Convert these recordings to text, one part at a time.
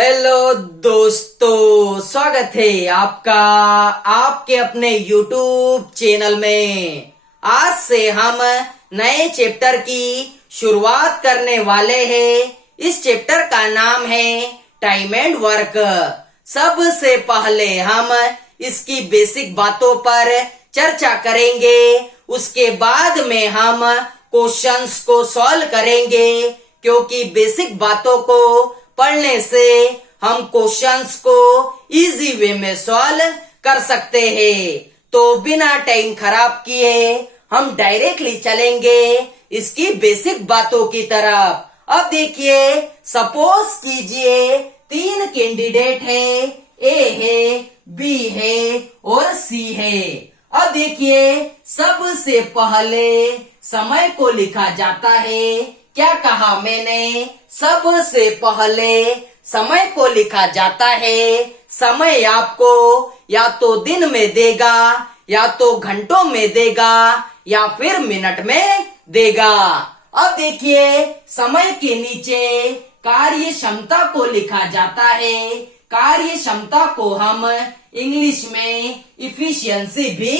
Hello दोस्तों, स्वागत है आपका आपके अपने YouTube चैनल में। आज से हम नए चैप्टर की शुरुआत करने वाले हैं। इस चैप्टर का नाम है टाइम एंड वर्क। सबसे पहले हम इसकी बेसिक बातों पर चर्चा करेंगे। उसके बाद में हम क्वेश्चंस को सॉल्व करेंगे, क्योंकि बेसिक बातों को पढ़ने से हम क्वेश्चंस को इजी वे में सॉल्व कर सकते हैं। तो बिना टाइम खराब किए हम डायरेक्टली चलेंगे इसकी बेसिक बातों की तरफ। अब देखिए, सपोज कीजिए 3 कैंडिडेट है, ए है, बी है और सी है। अब देखिए, सबसे पहले समय को लिखा जाता है। क्या कहा मैंने? सबसे पहले समय को लिखा जाता है। समय आपको या तो दिन में देगा, या तो घंटों में देगा, या फिर मिनट में देगा। अब देखिए, समय के नीचे कार्य क्षमता को लिखा जाता है। कार्य क्षमता को हम इंग्लिश में इफिशियंसी भी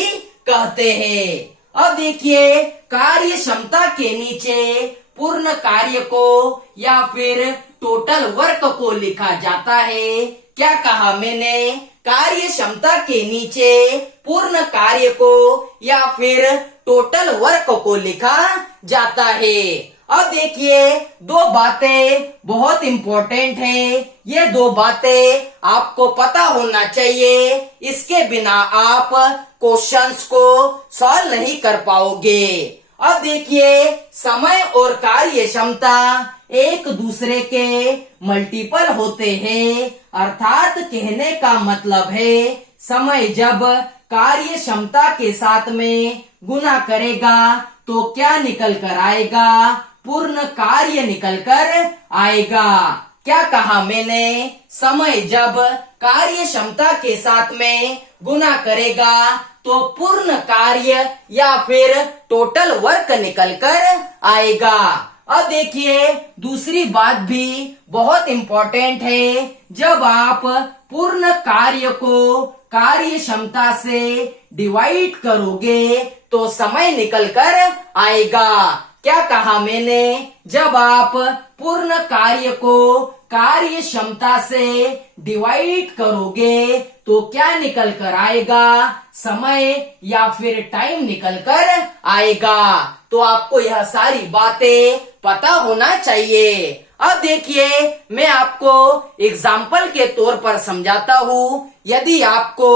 कहते हैं। अब देखिए, कार्य क्षमता के नीचे पूर्ण कार्य को या फिर टोटल वर्क को लिखा जाता है। क्या कहा मैंने? कार्य क्षमता के नीचे पूर्ण कार्य को या फिर टोटल वर्क को लिखा जाता है। अब देखिए, 2 बातें बहुत इम्पोर्टेंट हैं। ये 2 बातें आपको पता होना चाहिए। इसके बिना आप क्वेश्चंस को सॉल्व नहीं कर पाओगे। अब देखिए, समय और कार्य क्षमता एक दूसरे के मल्टीपल होते हैं। अर्थात कहने का मतलब है, समय जब कार्य क्षमता के साथ में गुना करेगा तो क्या निकल कर आएगा? पूर्ण कार्य निकल कर आएगा। क्या कहा मैंने? समय जब कार्य क्षमता के साथ में गुना करेगा तो पूर्ण कार्य या फिर टोटल वर्क निकल कर आएगा। अब देखिए, दूसरी बात भी बहुत इम्पोर्टेंट है। जब आप पूर्ण कार्य को कार्य क्षमता से डिवाइड करोगे तो समय निकल कर आएगा। क्या कहा मैंने? जब आप पूर्ण कार्य को कार्य क्षमता से डिवाइड करोगे तो क्या निकल कर आएगा? समय या फिर टाइम निकल कर आएगा। तो आपको यह सारी बातें पता होना चाहिए। अब देखिए, मैं आपको एग्जाम्पल के तौर पर समझाता हूँ। यदि आपको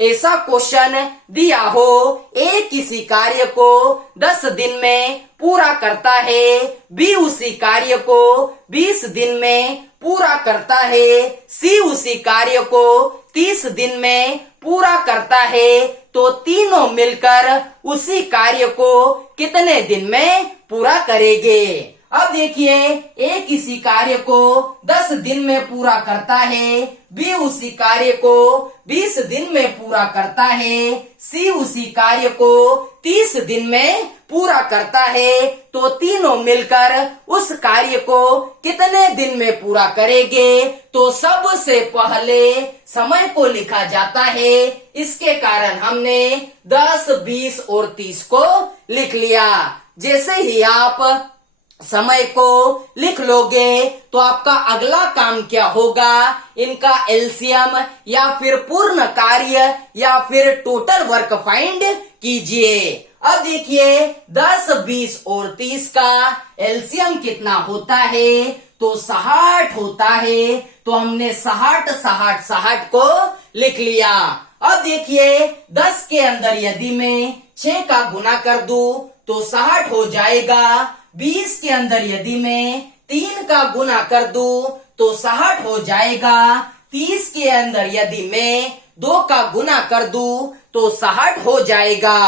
ऐसा क्वेश्चन दिया हो, ए किसी कार्य को 10 दिन में पूरा करता है, बी उसी कार्य को 20 दिन में पूरा करता है, सी उसी कार्य को 30 दिन में पूरा करता है, तो तीनों मिलकर उसी कार्य को कितने दिन में पूरा करेंगे? अब देखिए, ए किसी कार्य को 10 दिन में पूरा करता है, बी उसी कार्य को 20 दिन में पूरा करता है, सी उसी कार्य को 30 दिन में पूरा करता है, तो तीनों मिलकर उस कार्य को कितने दिन में पूरा करेंगे? तो सबसे पहले समय को लिखा जाता है। इसके कारण हमने 10, 20 और 30 को लिख लिया। जैसे ही आप समय को लिख लोगे तो आपका अगला काम क्या होगा? इनका एलसीएम या फिर पूर्ण कार्य या फिर टोटल वर्क फाइंड कीजिए। अब देखिए, 10, 20 और 30 का एलसीएम कितना होता है? तो 60 होता है। तो हमने 60, 60, 60 को लिख लिया। अब देखिए, 10 के अंदर यदि मैं 6 का गुना कर दूं तो 60 हो जाएगा। 20 के अंदर यदि मैं 3 का गुना कर दूं तो 60 हो जाएगा। 30 के अंदर यदि मैं 2 का गुना कर दूं तो 60 हो जाएगा।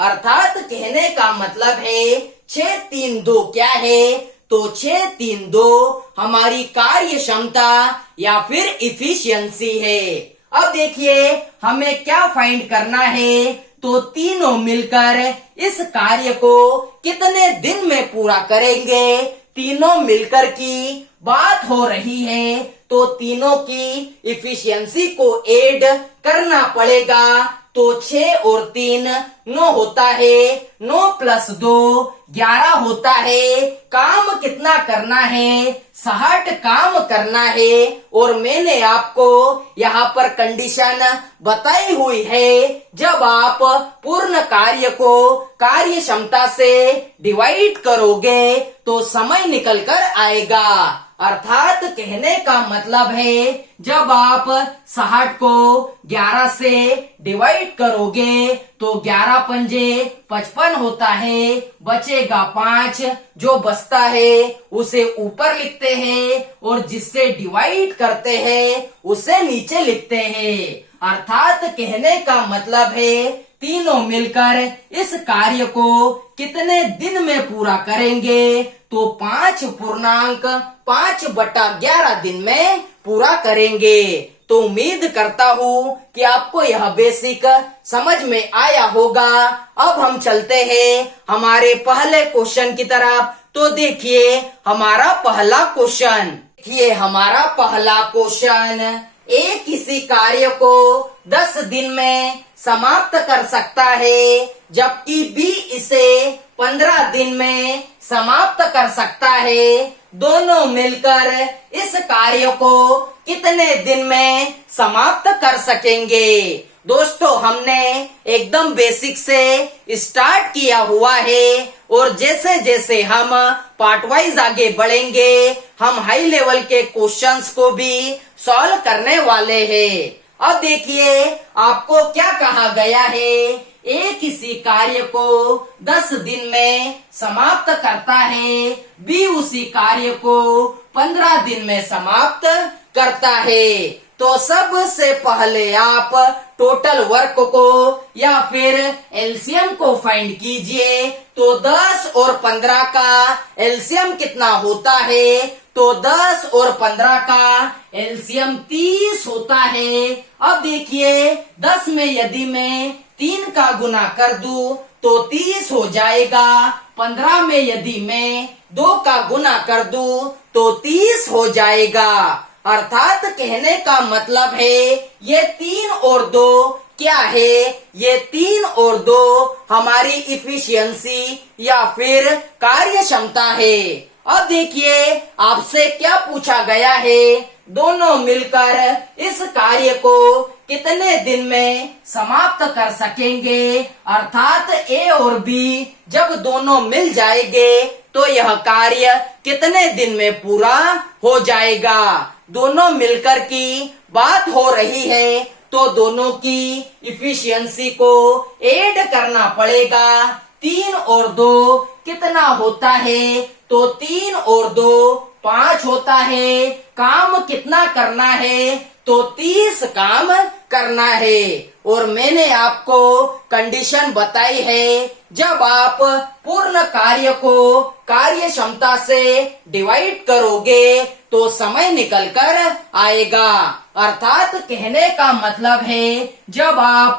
अर्थात कहने का मतलब है 6, 3, 2 क्या है? तो 6, 3, 2 हमारी कार्य क्षमता या फिर इफिशियंसी है। अब देखिए, हमें क्या फाइंड करना है? तो तीनों मिलकर इस कार्य को कितने दिन में पूरा करेंगे? तीनों मिलकर की बात हो रही है तो तीनों की इफिशियंसी को ऐड करना पड़ेगा। तो 6 और 3 9 होता है, 9 + 2 11 होता है। काम कितना करना है? 60 काम करना है। और मैंने आपको यहाँ पर कंडीशन बताई हुई है, जब आप पूर्ण कार्य को कार्य क्षमता से डिवाइड करोगे तो समय निकल कर आएगा। अर्थात कहने का मतलब है, जब आप 60 को 11 से डिवाइड करोगे तो 11 पंजे 55 होता है, बचेगा 5। जो बचता है उसे ऊपर लिखते हैं और जिससे डिवाइड करते हैं उसे नीचे लिखते हैं। अर्थात कहने का मतलब है, तीनों मिलकर इस कार्य को कितने दिन में पूरा करेंगे? तो 5.5/11 दिन में पूरा करेंगे। तो उम्मीद करता हूँ कि आपको यह बेसिक समझ में आया होगा। अब हम चलते हैं हमारे पहले क्वेश्चन की तरफ। तो देखिए हमारा पहला क्वेश्चन। देखिए हमारा पहला क्वेश्चन, ए किसी कार्य को 10 दिन में समाप्त कर सकता है, जबकि बी इसे 15 दिन में समाप्त कर सकता है। दोनों मिलकर इस कार्य को कितने दिन में समाप्त कर सकेंगे? दोस्तों हमने एकदम बेसिक से स्टार्ट किया हुआ है और जैसे जैसे हम पार्ट वाइज आगे बढ़ेंगे हम हाई लेवल के क्वेश्चंस को भी सॉल्व करने वाले हैं। अब देखिए आपको क्या कहा गया है, ए किसी कार्य को 10 दिन में समाप्त करता है, बी उसी कार्य को 15 दिन में समाप्त करता है। तो सबसे पहले आप टोटल वर्क को या फिर एलसीएम को फाइंड कीजिए। तो 10 और 15 का एलसीएम कितना होता है? तो 10 और 15 का एलसीएम 30 होता है। अब देखिए 10 में यदि मैं 3 का गुना कर दूं तो 30 हो जाएगा। 15 में यदि मैं 2 का गुना कर दूं तो 30 हो जाएगा। अर्थात कहने का मतलब है ये 3 और 2 क्या है? ये 3 और 2 हमारी इफिशियंसी या फिर कार्य क्षमता है। अब देखिए आपसे क्या पूछा गया है, दोनों मिलकर इस कार्य को कितने दिन में समाप्त कर सकेंगे? अर्थात ए और बी जब दोनों मिल जाएंगे तो यह कार्य कितने दिन में पूरा हो जाएगा? दोनों मिलकर की बात हो रही है तो दोनों की इफिशियंसी को ऐड करना पड़ेगा। 3 और 2 कितना होता है? तो 3 और 2 5 होता है। काम कितना करना है? तो 30 काम करना है। और मैंने आपको कंडीशन बताई है, जब आप पूर्ण कार्य को कार्य क्षमता से डिवाइड करोगे तो समय निकल कर आएगा। अर्थात कहने का मतलब है जब आप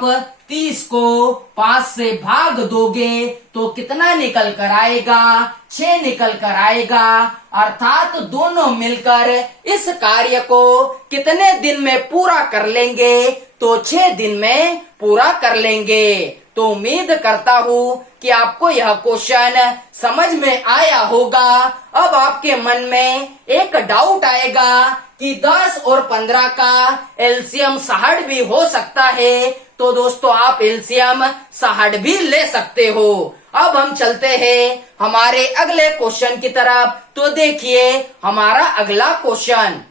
30 को 5 से भाग दोगे तो कितना निकल कर आएगा? 6 निकल कर आएगा। अर्थात दोनों मिलकर इस कार्य को कितने दिन में पूरा कर लेंगे? तो 6 दिन में पूरा कर लेंगे। तो उम्मीद करता हूँ कि आपको यह क्वेश्चन समझ में आया होगा। अब आपके मन में एक डाउट आएगा कि 10 और 15 का एलसीएम 60 भी हो सकता है। तो दोस्तों आप एलसीएम 60 भी ले सकते हो। अब हम चलते हैं हमारे अगले क्वेश्चन की तरफ। तो देखिए हमारा अगला क्वेश्चन।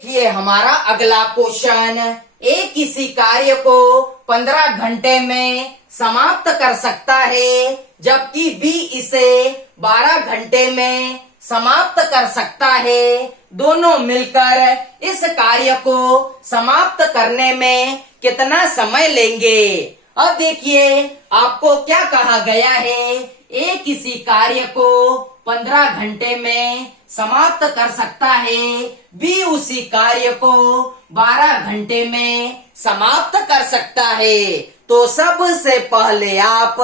देखिए हमारा अगला क्वेश्चन, ए किसी कार्य को 15 घंटे में समाप्त कर सकता है, जबकि बी इसे 12 घंटे में समाप्त कर सकता है। दोनों मिलकर इस कार्य को समाप्त करने में कितना समय लेंगे? अब देखिए आपको क्या कहा गया है, ए किसी कार्य को 15 घंटे में समाप्त कर सकता है, बी उसी कार्य को 12 घंटे में समाप्त कर सकता है। तो सबसे पहले आप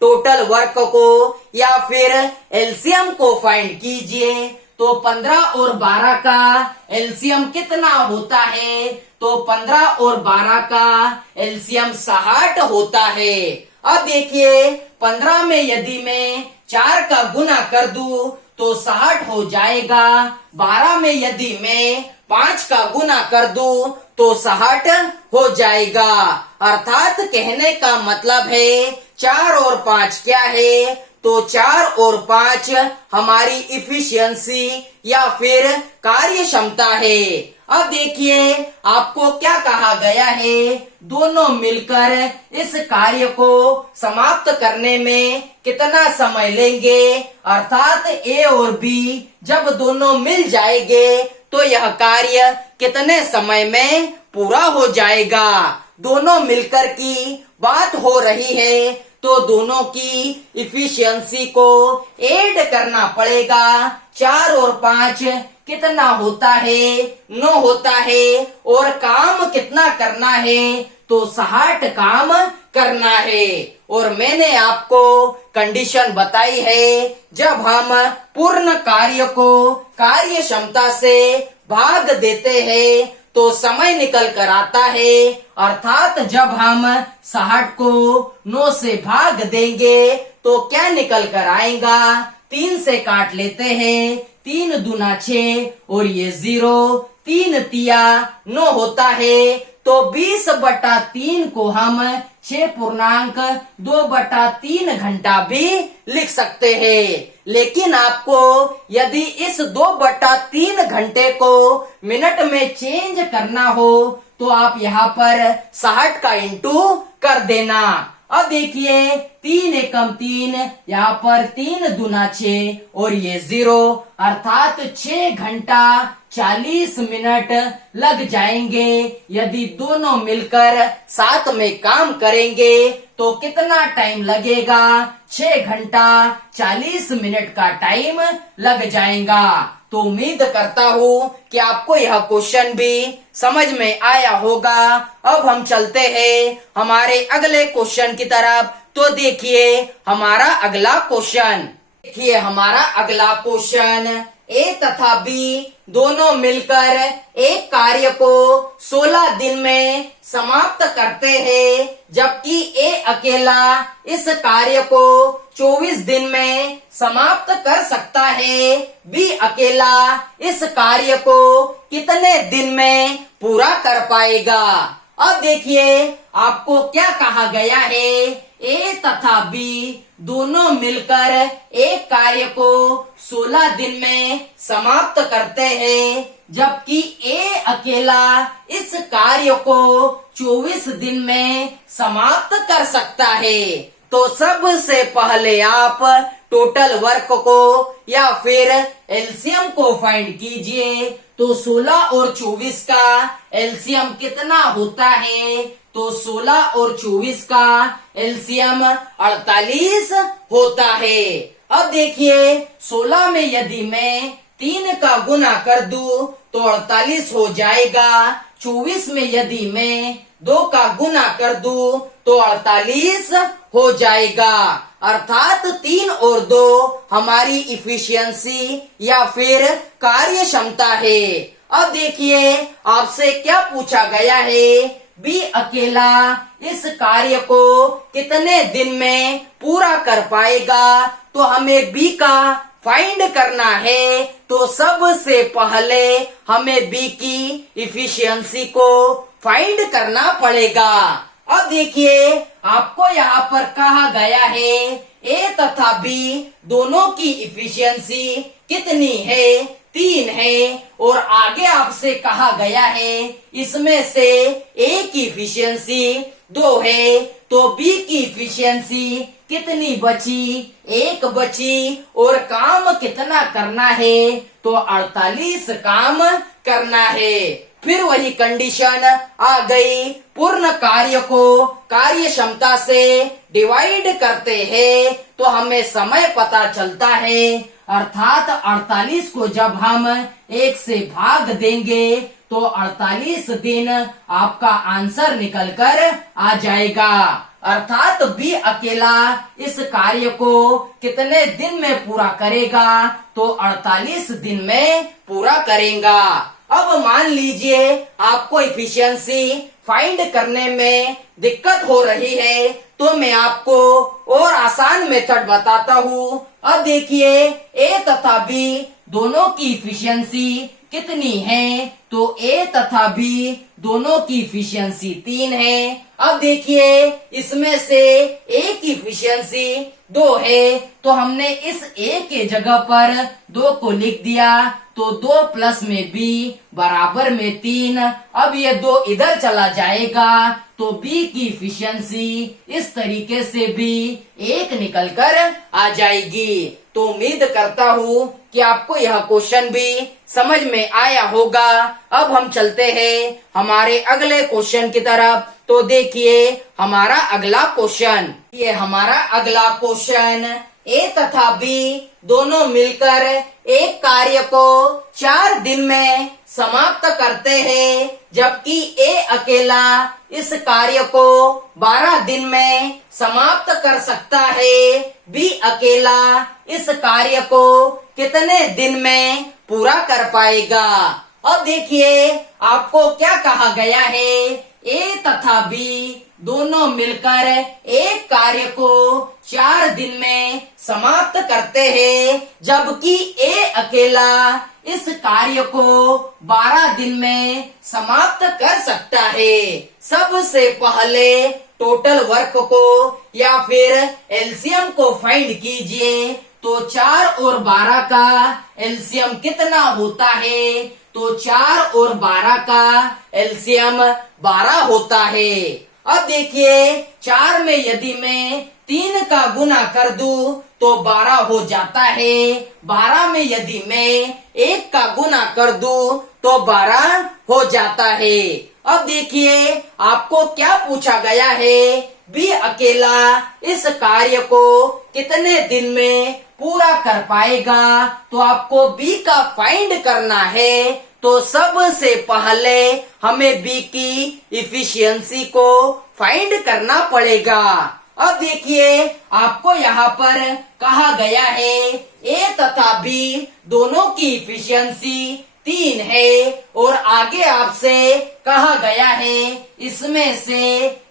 टोटल वर्क को या फिर एलसीएम को फाइंड कीजिए। तो 15 और 12 का एलसीएम कितना होता है? तो 15 और 12 का एलसीएम 60 होता है। अब देखिए 15 में यदि मैं 4 का गुना कर दूं तो 60 हो जाएगा। 12 में यदि मैं 5 का गुना कर दूं तो 60 हो जाएगा। अर्थात कहने का मतलब है 4 और 5 क्या है? तो 4 और 5 हमारी इफिशियंसी या फिर कार्य क्षमता है। अब देखिए आपको क्या कहा गया है, दोनों मिलकर इस कार्य को समाप्त करने में कितना समय लेंगे। अर्थात ए और बी जब दोनों मिल जाएंगे तो यह कार्य कितने समय में पूरा हो जाएगा। दोनों मिलकर की बात हो रही है तो दोनों की इफिशियंसी को ऐड करना पड़ेगा। 4 और 5 कितना होता है? 9 होता है। और काम कितना करना है? तो 60 काम करना है। और मैंने आपको कंडीशन बताई है, जब हम पूर्ण कार्य को कार्य क्षमता से भाग देते हैं तो समय निकल कर आता है। अर्थात जब हम 60 को 9 से भाग देंगे तो क्या निकल कर आएगा? 3 से काट लेते हैं, 3 दूना 6 और ये 0, 3 तिया 9 होता है। तो 20/3 को हम 6.2/3 घंटा भी लिख सकते हैं। लेकिन आपको यदि इस 2/3 घंटे को मिनट में चेंज करना हो तो आप यहाँ पर 60 का इंटू कर देना। अब देखिए 3 एकम 3, यहाँ पर 3 दूना 6 और ये 0, अर्थात 6 घंटा 40 मिनट लग जाएंगे। यदि दोनों मिलकर साथ में काम करेंगे तो कितना टाइम लगेगा? 6 घंटा 40 मिनट का टाइम लग जाएगा। तो उम्मीद करता हूँ कि आपको यह क्वेश्चन भी समझ में आया होगा। अब हम चलते हैं हमारे अगले क्वेश्चन की तरफ। तो देखिए हमारा अगला क्वेश्चन, देखिए हमारा अगला क्वेश्चन, ए तथा बी दोनों मिलकर एक कार्य को 16 दिन में समाप्त करते हैं, जबकि ए अकेला इस कार्य को 24 दिन में समाप्त कर सकता है। बी अकेला इस कार्य को कितने दिन में पूरा कर पाएगा? अब देखिए आपको क्या कहा गया है, ए तथा बी दोनों मिलकर एक कार्य को 16 दिन में समाप्त करते हैं, जबकि ए अकेला इस कार्य को 24 दिन में समाप्त कर सकता है। तो सबसे पहले आप टोटल वर्क को या फिर एलसीएम को फाइंड कीजिए। तो 16 और 24 का एलसीएम कितना होता है? तो 16 और 24 का एलसीएम 48 होता है। अब देखिए 16 में यदि मैं 3 का गुना कर दूं तो 48 हो जाएगा। 24 में यदि मैं 2 का गुना कर दूं तो 48 हो जाएगा। अर्थात 3 और 2 हमारी इफिशियंसी या फिर कार्य क्षमता है। अब देखिए आपसे क्या पूछा गया है, बी अकेला इस कार्य को कितने दिन में पूरा कर पाएगा? तो हमें बी का फाइंड करना है। तो सबसे पहले हमें बी की इफिशियंसी को फाइंड करना पड़ेगा। अब देखिए आपको यहाँ पर कहा गया है ए तथा बी दोनों की इफिशियंसी कितनी है? 3 है। और आगे आपसे कहा गया है इसमें से ए की इफिशियंसी 2 है, तो बी की इफिशियंसी कितनी बची? 1 बची। और काम कितना करना है? तो 48 काम करना है। फिर वही कंडीशन आ गई, पूर्ण कार्य को कार्य क्षमता से डिवाइड करते हैं तो हमें समय पता चलता है। अर्थात 48 को जब हम 1 से भाग देंगे तो 48 दिन आपका आंसर निकलकर आ जाएगा। अर्थात बी अकेला इस कार्य को कितने दिन में पूरा करेगा, तो 48 दिन में पूरा करेगा। अब मान लीजिए आपको इफिशियंसी फाइंड करने में दिक्कत हो रही है, तो मैं आपको और आसान मेथड बताता हूँ। अब देखिए ए तथा बी दोनों की इफिशियंसी कितनी है, तो ए तथा बी दोनों की इफिशियंसी 3 है। अब देखिए इसमें से ए की इफिशियंसी 2 है, तो हमने इस ए के जगह पर 2 को लिख दिया, तो 2 प्लस में बी बराबर में 3। अब ये 2 इधर चला जाएगा, तो बी की इफिशियंसी इस तरीके से भी 1 निकलकर आ जाएगी। तो उम्मीद करता हूँ कि आपको यह क्वेश्चन भी समझ में आया होगा। अब हम चलते हैं हमारे अगले क्वेश्चन की तरफ। तो देखिए हमारा अगला क्वेश्चन, ये हमारा अगला क्वेश्चन, ए तथा बी दोनों मिलकर एक कार्य को 4 दिन में समाप्त करते हैं, जबकि ए अकेला इस कार्य को 12 दिन में समाप्त कर सकता है। बी अकेला इस कार्य को कितने दिन में पूरा कर पाएगा। अब देखिए आपको क्या कहा गया है, ए तथा बी दोनों मिलकर एक कार्य को 4 दिन में समाप्त करते हैं, जबकि ए अकेला इस कार्य को 12 दिन में समाप्त कर सकता है। सबसे पहले टोटल वर्क को या फिर एलसीएम को फाइंड कीजिए। तो 4 और 12 का एलसीएम कितना होता है, तो 4 और 12 का एलसीएम 12 होता है। अब देखिए 4 में यदि मैं 3 का गुना कर दूं तो 12 हो जाता है। 12 में यदि मैं 1 का गुना कर दूं तो 12 हो जाता है। अब देखिए आपको क्या पूछा गया है, बी अकेला इस कार्य को कितने दिन में पूरा कर पाएगा। तो आपको बी का फाइंड करना है, तो सबसे पहले हमें बी की इफिशियंसी को फाइंड करना पड़ेगा। अब देखिए आपको यहाँ पर कहा गया है ए तथा बी दोनों की इफिशियंसी 3 है, और आगे आपसे कहा गया है इसमें से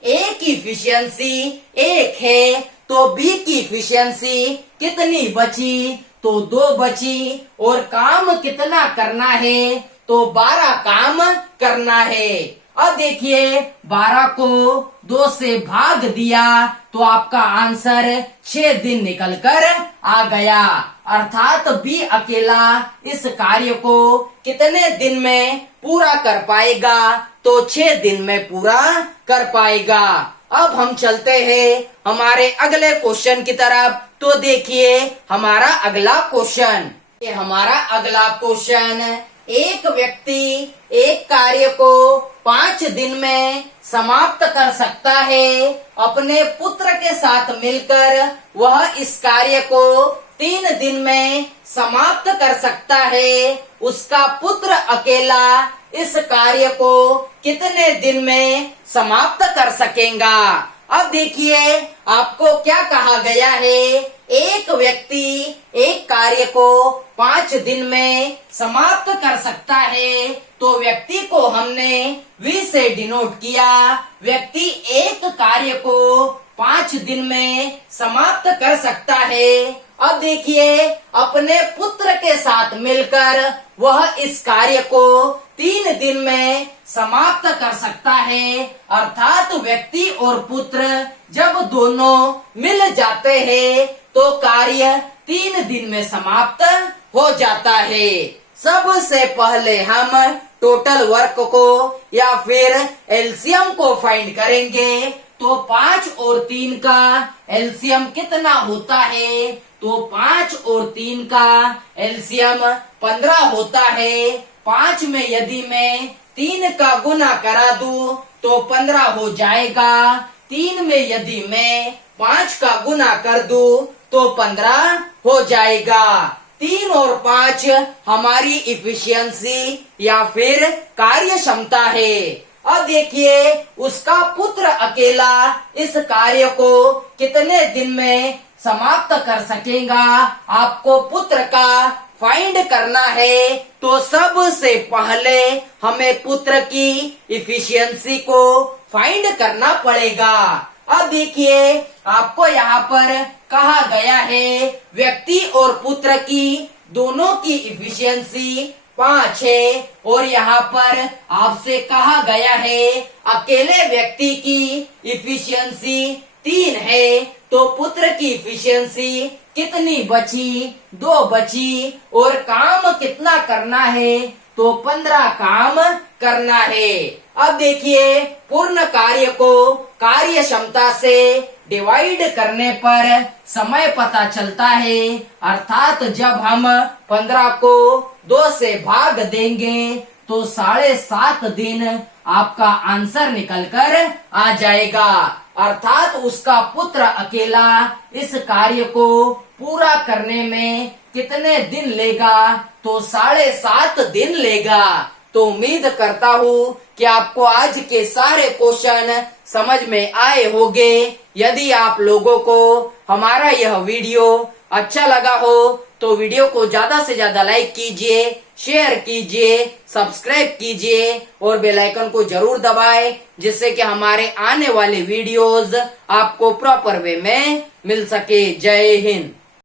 ए की इफिशियंसी 1 है, तो बी की इफिशियंसी कितनी बची, तो 2 बची। और काम कितना करना है, तो 12 काम करना है। अब देखिए 12 को 2 से भाग दिया तो आपका आंसर 6 दिन निकलकर आ गया। अर्थात बी अकेला इस कार्य को कितने दिन में पूरा कर पाएगा, तो 6 दिन में पूरा कर पाएगा। अब हम चलते हैं हमारे अगले क्वेश्चन की तरफ। तो देखिए हमारा अगला क्वेश्चन, ये हमारा अगला क्वेश्चन, एक व्यक्ति एक कार्य को 5 दिन में समाप्त कर सकता है। अपने पुत्र के साथ मिलकर वह इस कार्य को 3 दिन में समाप्त कर सकता है। उसका पुत्र अकेला इस कार्य को कितने दिन में समाप्त कर सकेगा। अब देखिए आपको क्या कहा गया है, एक व्यक्ति एक कार्य को 5 दिन में समाप्त कर सकता है। तो व्यक्ति को हमने V से डिनोट किया। व्यक्ति एक कार्य को 5 दिन में समाप्त कर सकता है। अब देखिए अपने पुत्र के साथ मिलकर वह इस कार्य को 3 दिन में समाप्त कर सकता है। अर्थात व्यक्ति और पुत्र जब दोनों मिल जाते हैं तो कार्य 3 दिन में समाप्त हो जाता है। सबसे पहले हम टोटल वर्क को या फिर एलसीएम को फाइंड करेंगे। तो 5 और 3 का एलसीएम कितना होता है, तो 5 और 3 का एलसीएम 15 होता है। 5 में यदि मैं 3 का गुना करा दूं तो 15 हो जाएगा। 3 में यदि मैं 5 का गुना कर दूं तो 15 हो जाएगा। 3 और 5 हमारी इफिशियंसी या फिर कार्य क्षमता है। अब देखिए उसका पुत्र अकेला इस कार्य को कितने दिन में समाप्त कर सकेगा। आपको पुत्र का फाइंड करना है तो सबसे पहले हमें पुत्र की इफिशियंसी को फाइंड करना पड़ेगा। अब देखिए आपको यहाँ पर कहा गया है व्यक्ति और पुत्र की दोनों की इफिशियंसी 5 है और यहाँ पर आपसे कहा गया है अकेले व्यक्ति की इफिशियंसी 3 है, तो पुत्र की इफिशियंसी कितनी बची? 2 बची। और काम कितना करना है? तो 15 काम करना है। अब देखिए पूर्ण कार्य को कार्य क्षमता से डिवाइड करने पर समय पता चलता है, अर्थात जब हम 15 को 2 से भाग देंगे तो 7.5 दिन आपका आंसर निकल कर आ जाएगा। अर्थात उसका पुत्र अकेला इस कार्य को पूरा करने में कितने दिन लेगा? तो 7.5 दिन लेगा। तो उम्मीद करता हूँ कि आपको आज के सारे क्वेश्चन समझ में आए होंगे। यदि आप लोगों को हमारा यह वीडियो अच्छा लगा हो तो वीडियो को ज्यादा से ज्यादा लाइक कीजिए, शेयर कीजिए, सब्सक्राइब कीजिए और बेल आइकन को जरूर दबाएं, जिससे कि हमारे आने वाले वीडियोस आपको प्रॉपर वे में मिल सके। जय हिंद।